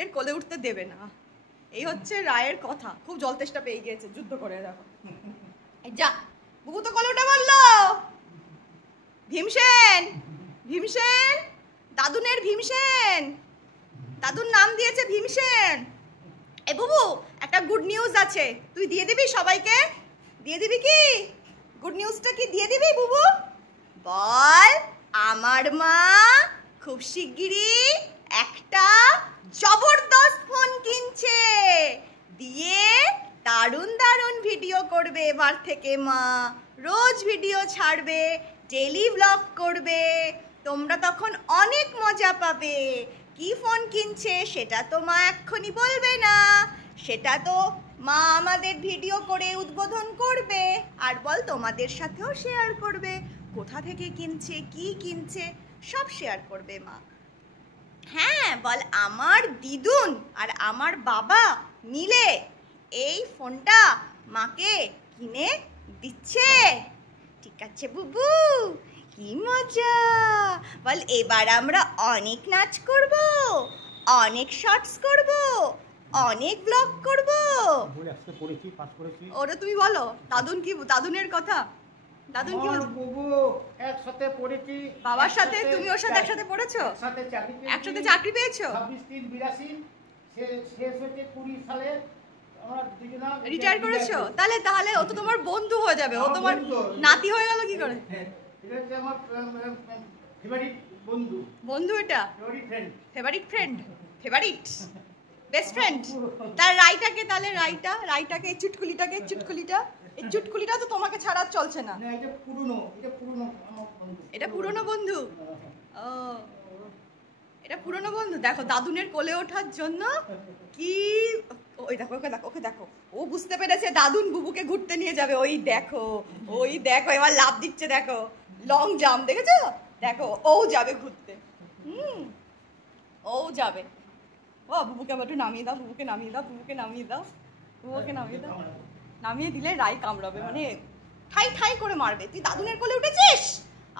এর কোলে উঠতে দেবে না। এই হচ্ছে রায়ের কথা। খুব জল তেষ্টা পেয়ে গিয়েছে, যুদ্ধ করে দেখো। যা বুবু তো কোলে উঠে বললো ভীমসেন, ভীমসেন, দাদুনের ভীমসেন, দাদুর নাম দিয়েছে ভীমসেন। এ বুবু একটা গুড নিউজ আছে, তুই দিয়ে দিবি সবাইকে? দিয়ে দিবি কি? গুড নিউজটা কি দিয়ে দিবি বুবু? বল। আমার মা খুব শিগগিরই একটা জবরদস্ত ফোন কিনছে, দিয়ে দারুণ দারুণ ভিডিও করবে এবার থেকে মা। রোজ ভিডিও ছাড়বে, ডেইলি ব্লগ করবে, তোমরা তখন অনেক মজা পাবে। কি ফোন কিনছে সেটা তো মা এক্ষুনি বলবে না, সেটা তো মা আমাদের ভিডিও করে উদ্বোধন করবে, আর বল তোমাদের সাথেও শেয়ার করবে। কোথা থেকে কিনছে, কি কিনছে, সব শেয়ার করবে মা। হ্যাঁ বল, আমার দিদুন আর আমার বাবা মিলে এই ফোনটা মাকে কিনে দিচ্ছে। ঠিক আছে বুবু, কি মজা। বল এবার আমরা অনেক নাচ করব, অনেক শর্টস করব, অনেক ব্লগ করব। ওটা তুমি বলো, দাদুন কি, দাদুনের কথা। দাদুন কি বলছো? বুবু একসাথে পড়েছি বাবার সাথে, তুমি ওর সাথে একসাথে পড়েছো? একসাথে চাকরি পেয়েছো? 26/3/82 শেষ হয়েছে 20 সালে আমরা দুজনা রিটায়ার করেছো। তাহলে তাহলে ও তো তোমার বন্ধু হয়ে যাবে, ও তোমার নাতি হয়ে গেল কি করে? এটা হচ্ছে আমার ফেভারিট বন্ধু। বন্ধু এটা favourite friend, favourite friend, favourite best friend. তার রাইটাকে, তাহলে রাইটাকে, এই চুটকুলিটাকে, এই চুটকুলিটা তো তোমাকে ছাড়া চলছে না। এটা পুরনো আমার বন্ধু। এটা পুরনো বন্ধু। ও এটা পুরনো বন্ধু। দেখো দাদুনের কোলে ওঠার জন্য কি, ওই দেখো, ওকে দেখো, ওকে দেখো, ও বুঝতে পেরেছে দাদুন বুবুকে ঘুরতে নিয়ে যাবে। ওই দেখো, ওই দেখো এবার লাফ দিচ্ছে, দেখো লং জাম্প, দেখেছো? দেখো ও যাবে ঘুরতে। ও যাবে। ও বুবুকে আবার একটু নামিয়ে দাও, বুবুকে নামিয়ে দাও, বুবুকে নামিয়ে দাও, বুবুকে নামিয়ে দাও। নামিয়ে দিলে রাই কামড়াবে, মানে ঠাই ঠাই করে মারবে। তুই দাদুনের কোলে উঠেছিস,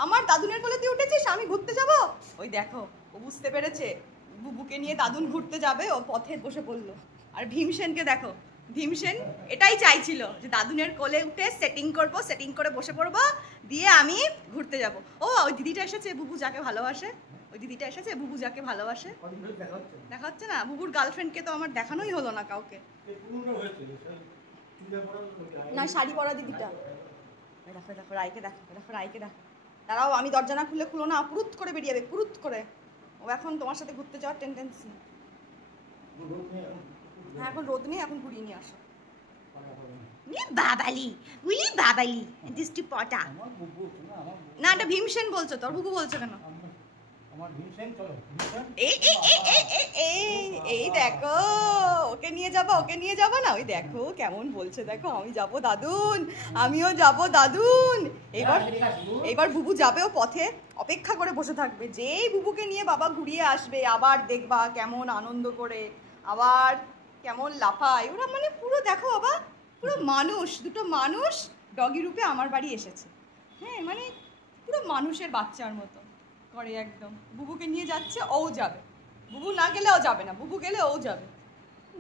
আমার দাদুনের কোলে তুই উঠেছিস, আমি ঘুরতে যাব। ওই দেখো ও বুঝতে পেরেছে বুবুকে নিয়ে দাদুন ঘুরতে যাবে, ও পথে বসে পড়লো। আর ভীমসেনকে দেখো, ভীমসেন এটাই চাইছিল যে দাদুনের কোলে উঠে সেটিং করব, সেটিং করে বসে পড়বো, দিয়ে আমি ঘুরতে যাব। ও ওই দিদিটা এসেছে, বুবু যাকে ভালোবাসে, ওই দিদিটা এসেছে বুবু যাকে ভালোবাসে। দেখা হচ্ছে না, বুবুর গার্লফ্রেন্ডকে তো আমার দেখানোই হলো না কাউকে। না শাড়ি পরা দিদিটা, দেখো দেখো রাইকে দেখো, দেখো রাইকে দেখো। দাঁড়াও আমি দরজা না খুলে খুলো না, পুরুত করে বেরিয়ে যাবে, পুরুত করে। ও এখন তোমার সাথে ঘুরতে যাওয়ার টেন্ডেন্সি। হ্যাঁ এখন রোদ নেই, এখন ঘুরিয়ে নিয়ে আসো। বাবালি উলি বাবালি দৃষ্টি পটা। না এটা ভীমসেন বলছো, তোর বুবু বলছো কেন? এই দেখো ওকে নিয়ে যাবো, ওকে নিয়ে যাবো না, ওই দেখো কেমন বলছে, দেখো আমি যাবো দাদুন, আমিও যাবো দাদুন। এবার বুবু যাবে, ও পথে অপেক্ষা করে বসে থাকবে, যেই বুবুকে নিয়ে বাবা ঘুরিয়ে আসবে আবার দেখবা কেমন আনন্দ করে, আবার কেমন লাফায় ওরা। মানে পুরো দেখো বাবা, পুরো মানুষ, দুটো মানুষ ডগি রূপে আমার বাড়ি এসেছে। হ্যাঁ মানে পুরো মানুষের বাচ্চার মতো করে একদম। বুবুকে নিয়ে যাচ্ছে, ও যাবে, বুবু না গেলে ও যাবে না, বুবু গেলে ও যাবে।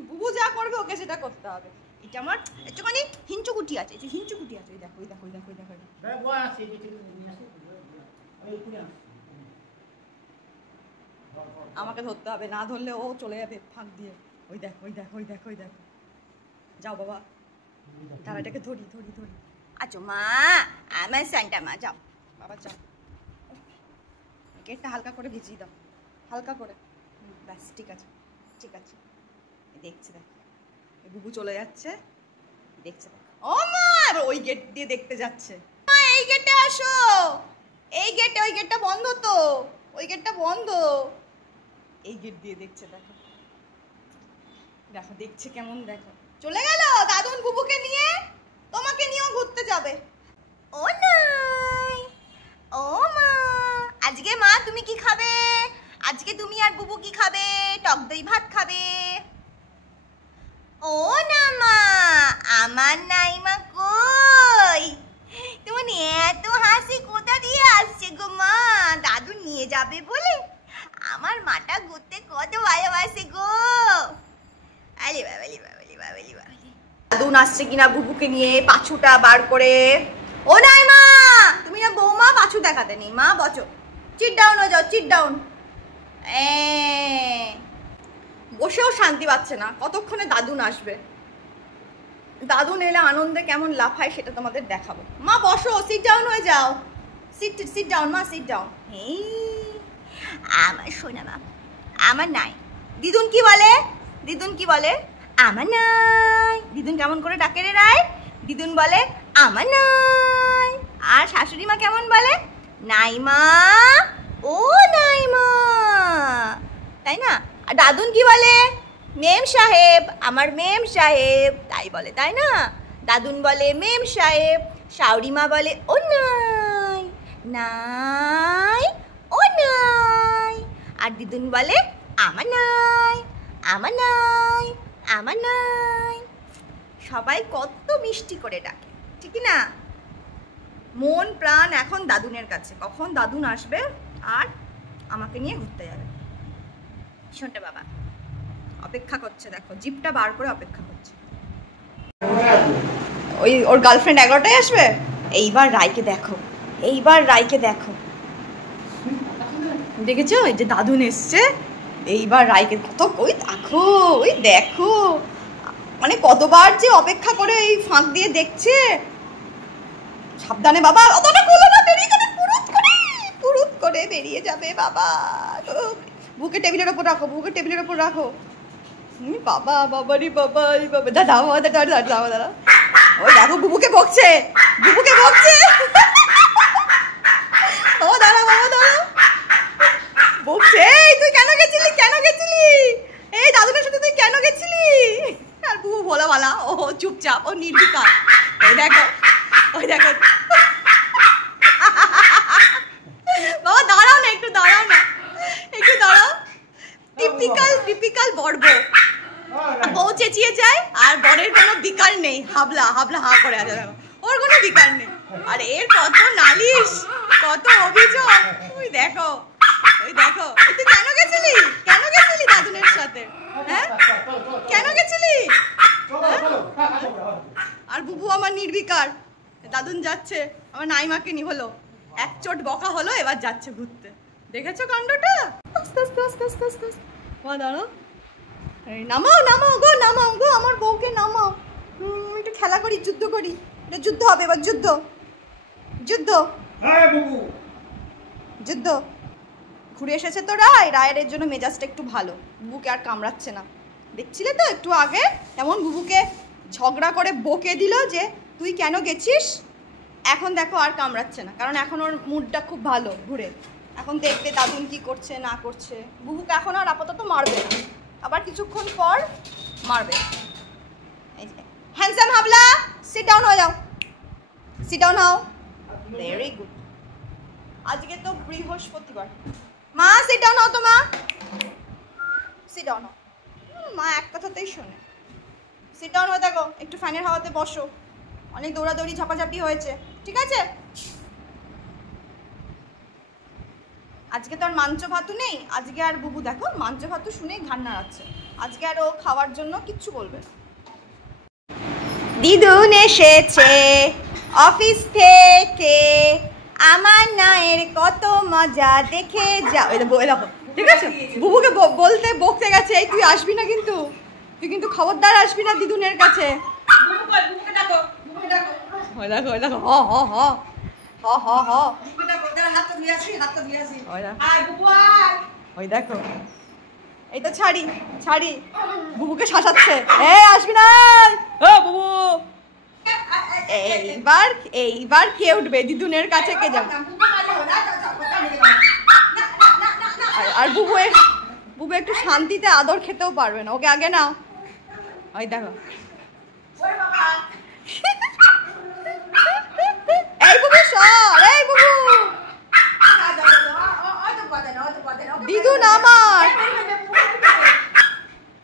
বুবু যা করবে ওকে সেটা করতে হবে। এটা আমার একটুখানি হিঞ্চুকুটি আছে, এই যে হিঞ্চুকুটি আছে, ওই দেখো, ওই দেখো, ওই দেখো, ওই দেখো। আমাকে ধরতে হবে, না ধরলে ও চলে যাবে ফাঁক দিয়ে। ওই দেখো, ওই দেখো, ওই দেখো, ওই দেখো। যাও বাবা, তারাটাকে ধরি ধরি ধরি। আচ্ছা মা, আমার স্যান্টা মা, যাও বাবা যাও। গেটটা হালকা করে ভিজিয়ে দাও, হালকা করে, ব্যাস ঠিক আছে, ঠিক আছে। দেখছে দেখো, বুবু চলে যাচ্ছে, দেখছে দেখো। ও মা এবার ওই গেট দিয়ে দেখতে যাচ্ছে। মা এই গেটে আসো, এই গেটে, ওই গেটটা বন্ধ তো, ওই গেটটা বন্ধ। এই গেট দিয়ে দেখছে, দেখো দেখো দেখছে কেমন, দেখো চলে গেল দাদুন বুবুকে নিয়ে, তোমাকে নিয়েও ঘুরতে যাবে। ও নাই, ও মা আজকে মা তুমি কি খাবে? আজকে তুমি আর বুবু কি খাবে? টক দই ভাত খাবে? ও না মা, আমার নাইমা কই? তোমার এত হাসি কোথা দিয়ে আসছে গো মা? দাদু নিয়ে যাবে বলে? আমার মাটা ঘুরতে কত ভালোবাসে গো। দাদুন আসছে কিনা বুবুকে নিয়ে পাছুটা বার করে। ও নাই মা, তুমি না বৌমা, পাছু দেখাতে নেই মা, বচো। চিট ডাউন হয়ে যাও, চিট ডাউন। বসেও শান্তি পাচ্ছে না, কতক্ষণে দাদুন আসবে। দাদুন এলে আনন্দে কেমন লাফায় সেটা তোমাদের দেখাবো। মা বসো, সিট ডাউন হয়ে যাও, সিট ডাউন মা, সিট ডাউন। আমার শোনা মা, আমার নাই। দিদুন কি বলে? দিদুন কি বলে? আমার নাই। দিদুন কেমন করে ডাকে রে রায়? দিদুন বলে আমার নাই। আর শাশুড়ি মা কেমন বলে? নাই মা, ও নাই মা, তাই না? আর দাদুন কি বলে? মেম সাহেব, আমার মেম সাহেব, তাই বলে তাই না? দাদুন বলে মেম সাহেব, শাশুড়ি মা বলে ও নাই, নাই, ও নাই। আর দিদুন বলে আমার নাই, আমার নাই, আমার নাই। সবাই কত মিষ্টি করে ডাকে, ঠিক না? মন প্রাণ এখন দাদুনের কাছে, কখন দাদুন আসবে আর আমাকে নিয়ে ঘুরতে যাবে। শোনটা বাবা অপেক্ষা করছে, দেখো জিপটা বার করে অপেক্ষা করছে। ওই ওর গার্লফ্রেন্ড 11টায় আসবে। এইবার রায়কে দেখো, এইবার রায়কে দেখো, দেখেছো? এই যে দাদুন এসছে, এইবার রায়কে কত, ওই দেখো, ওই দেখো, মানে কতবার যে অপেক্ষা করে এই ফাঁক দিয়ে দেখছে। সাবধানে বাবা, অতটা খোলো না, বেরিয়ে যাবে, পুরুত করে বেরিয়ে যাবে বাবা। বুকে টেবিলের ওপর রাখো, বুকে টেবিলের ওপর রাখো। বাবা, বাবারি বাবা, বাবা, দাদা দাদা দাদা দাদা, ওই দেখো বুবুকে বকছে, বুবুকে বকছে। ও দাঁড়া বাবা, দাঁড়া, বকছে। এই তুই কেন গেছিলি, কেন গেছিলি? এই দাদুনের সাথে তুই কেন গেছিলি? আর বুবু ভোলা ভালা, ও চুপচাপ, ও নির্বিকার। ওই দেখো, ওই দেখো। বাবা দাঁড়াও না, একটু দাঁড়াও না, একটু দাঁড়াও। টিপিক্যাল বর বউ। বউ চেঁচিয়ে যায় আর বরের কোনো বিকার নেই, হাবলা হাবলা হা করে আছে, দেখো ওর কোনো বিকার নেই। আর এর কত নালিশ, কত অভিযোগ। ওই দেখো, ওই দেখো, তুই কেন গেছিলি, কেন গেছিলি দাদুনের সাথে? হ্যাঁ, কেন গেছিলি? আর বুবু আমার নির্বিকার, দাদুন যাচ্ছে, আমার নাইমাকে নি হলো, এক চোট বকা হলো, এবার যাচ্ছে ঘুরতে। দেখেছো কাণ্ডটা? আস্তে আস্তে আস্তে আস্তে আস্তে আস্তে, দাঁড়ো, নামাও নামাও গো, নামাও গো, আমার বউকে নামাও। একটু খেলা করি, যুদ্ধ করি, এটা যুদ্ধ হবে এবার, যুদ্ধ, যুদ্ধ, যুদ্ধ। ঘুরে এসেছে তো রায়, রায়ের জন্য মেজাজটা একটু ভালো, বুবুকে আর কামড়াচ্ছে না। দেখছিলে তো একটু আগে কেমন বুবুকে ঝগড়া করে বকে দিল যে তুই কেন গেছিস। এখন দেখো আর কামড়াচ্ছে না, কারণ এখন ওর মুডটা খুব ভালো। ঘুরে এখন দেখবে দাদুন কি করছে না করছে। বুবুকে এখন আর আপাতত মারবে না, আবার কিছুক্ষণ পর মারবে। এই যে হ্যান্ডসাম হাবলা, সিট ডাউন হয়ে যাও, সিট ডাউন হও। Very good. আজকে তো বৃহস্পতিবার। মা সিট ডাউন হও তো, মা সিট ডাউন হও। মা এক কথাতেই শোনে। সিট ডাউন হয়ে থাকো, একটু ফ্যানের হাওয়াতে বসো, অনেক দৌড়াদৌড়ি ঝাপাঝাপি হয়েছে, ঠিক আছে? আজকে তো আর মাঞ্চ ভাতু নেই, আজকে আর বুবু দেখো মাঞ্চ ভাতু শুনেই ঘাড় নাড়াচ্ছে। আজকে আর ও খাওয়ার জন্য কিচ্ছু বলবে না। দিদুন এসেছে অফিস থেকে, আমার নায়ের কত মজা দেখে যাও। দেখো ঠিক আছে, বুবুকে বলতে বকতে গেছে, এই তুই আসবি না কিন্তু, তুই কিন্তু খবরদার আসবি না দিদুনের কাছে। দেখো দেখো, হ হ হ হ হ হ, ওই দেখো, এই তো ছাড়ি ছাড়ি, বুবুকে শাসাচ্ছে, এ আসবি না বুবু। এইবার এইবার কে উঠবে দিদুনের কাছে, কে যাবে? আর বুবু বুবু একটু শান্তিতে আদর খেতেও পারবে না, ওকে আগে নাও। ওই দেখো, এই বুবু সর, এই বুবু, দিদুন আমার।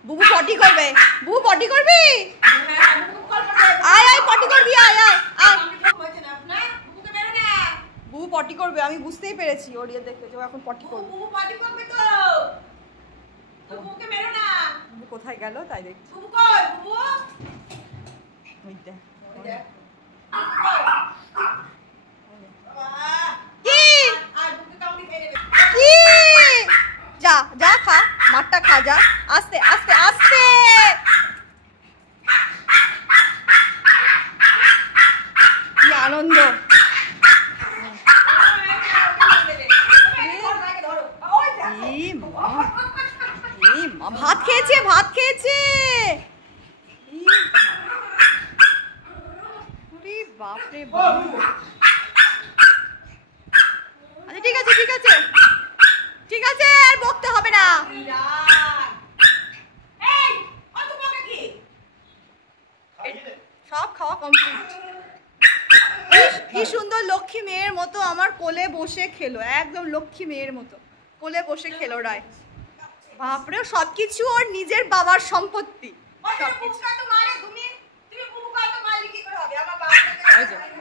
বুবু পটি করবে, বুবু পটি করবি, আয় আয় পটি করবি, আয় আয় আয়। বুবু পটি করবে, আমি বুঝতেই পেরেছি ওর ইয়ে দেখে যে এখন পটি করবে। বুবু কোথায় গেল তাই দেখছি। যা যা খা, মাঠটা খা, যা আস্তে আস্তে আস্তে। কি আনন্দ! ভাত খেয়েছে, ভাত খেয়েছে। বাপরে বাপ। আচ্ছা ঠিক আছে ঠিক আছে ঠিক আছে, আর বকতে হবে না। সব খাওয়া কমপ্লিট। কি সুন্দর লক্ষ্মী মেয়ের মতো আমার কোলে বসে খেলো, একদম লক্ষ্মী মেয়ের মতো কোলে বসে খেলো রায়। বাপরে, সবকিছু ওর নিজের বাবার সম্পত্তি।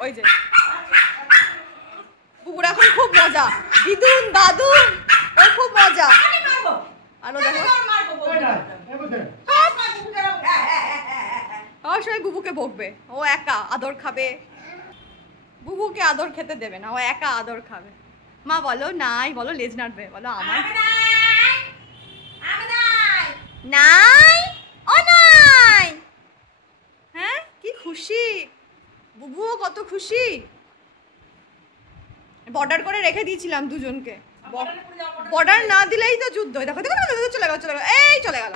ওই যে বুবুর এখন খুব মজা, দিদুন দাদুন ওর খুব মজা। আলো দেখো, সবাই বুবুকে বকবে, ও একা আদর খাবে, বুবুকে আদর খেতে দেবে না, ও একা আদর খাবে। মা বলো নাই, বলো লেজ নাড়বে, বলো আমার নাই, ও নাই। হ্যাঁ, কি খুশি, বুবুও কত খুশি। বর্ডার করে রেখে দিয়েছিলাম দুজনকে, বর্ডার না দিলেই তো যুদ্ধ। দেখো দেখো চলে গেল, চলে গেল, এই চলে গেল।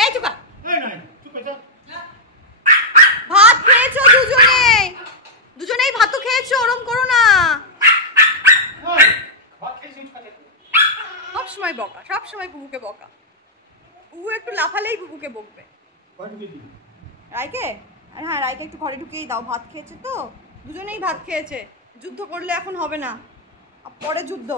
এই চুপা, ভাত খেয়েছো দুজনেই, দুজনেই ভাত খেয়েছো, ওরম করো না। সবসময় বকা, সবসময় বুবুকে বকা। বুবু একটু লাফালেই বুবুকে বকবে। রায়কে, হ্যাঁ রায়কে একটু ঘরে ঢুকিয়েই দাও, ভাত খেয়েছে তো, দুজনেই ভাত খেয়েছে। যুদ্ধ করলে এখন হবে না, পরে যুদ্ধ।